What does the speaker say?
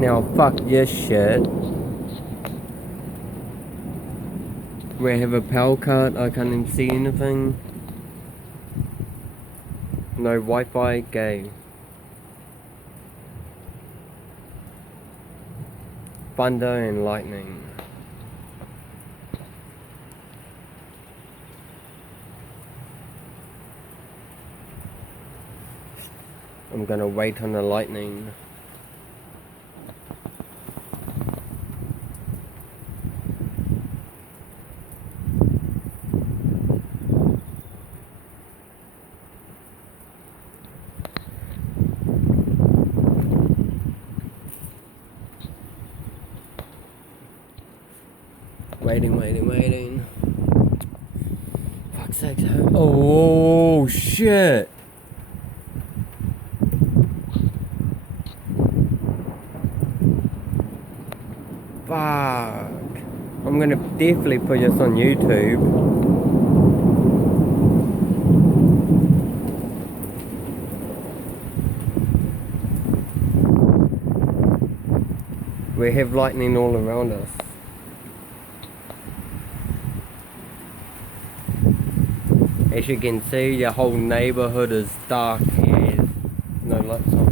Now fuck this shit. We have a power cut, I can't even see anything. No Wi-Fi, gay. Thunder and lightning. I'm gonna wait on the lightning. Waiting. Fuck's sake. Oh shit. Fuck. I'm gonna definitely put this on YouTube. We have lightning all around us. As you can see, the whole neighborhood is dark as no lights on.